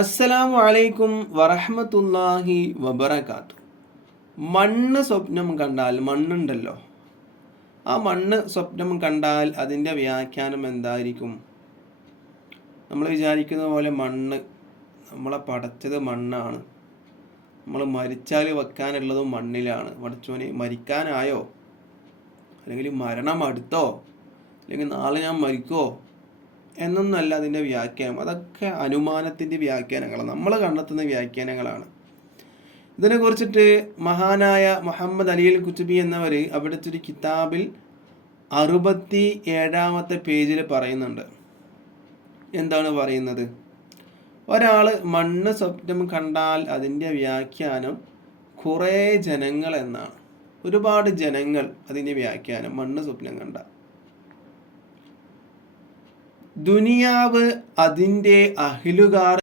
അസ്സലാമു അലൈക്കും വറഹ്മത്തുള്ളാഹി വബറകാത്തു. മണ്ണ് സ്വപ്നം കണ്ടാൽ, മണ്ണുണ്ടല്ലോ, ആ മണ്ണ് സ്വപ്നം കണ്ടാൽ അതിൻ്റെ വ്യാഖ്യാനം എന്തായിരിക്കും? നമ്മൾ വിചാരിക്കുന്ന പോലെ മണ്ണ്, നമ്മളെ പടച്ചത് മണ്ണാണ്, നമ്മൾ മരിച്ചാൽ വെക്കാനുള്ളതും മണ്ണിലാണ്. പടച്ചോനെ മരിക്കാനായോ, അല്ലെങ്കിൽ മരണം അടുത്തോ, അല്ലെങ്കിൽ നാളെ ഞാൻ മരിക്കുമോ എന്നൊന്നല്ല അതിൻ്റെ വ്യാഖ്യാനം. അതൊക്കെ അനുമാനത്തിൻ്റെ വ്യാഖ്യാനങ്ങളാണ്, നമ്മൾ കണ്ടെത്തുന്ന വ്യാഖ്യാനങ്ങളാണ്. ഇതിനെക്കുറിച്ചിട്ട് മഹാനായ മുഹമ്മദ് അലിൽ കുത്തുബി എന്നവർ അവിടുത്തെ ഒരു കിതാബിൽ 67-ാമത്തെ പേജിൽ പറയുന്നുണ്ട്. എന്താണ് പറയുന്നത്? ഒരാൾ മണ്ണ് സ്വപ്നം കണ്ടാൽ അതിൻ്റെ വ്യാഖ്യാനം കുറേ ജനങ്ങൾ എന്നാണ്. ഒരുപാട് ജനങ്ങൾ അതിൻ്റെ വ്യാഖ്യാനം മണ്ണ് സ്വപ്നം കണ്ട. ദുനിയാവ്, അതിൻ്റെ അഹിലുകാർ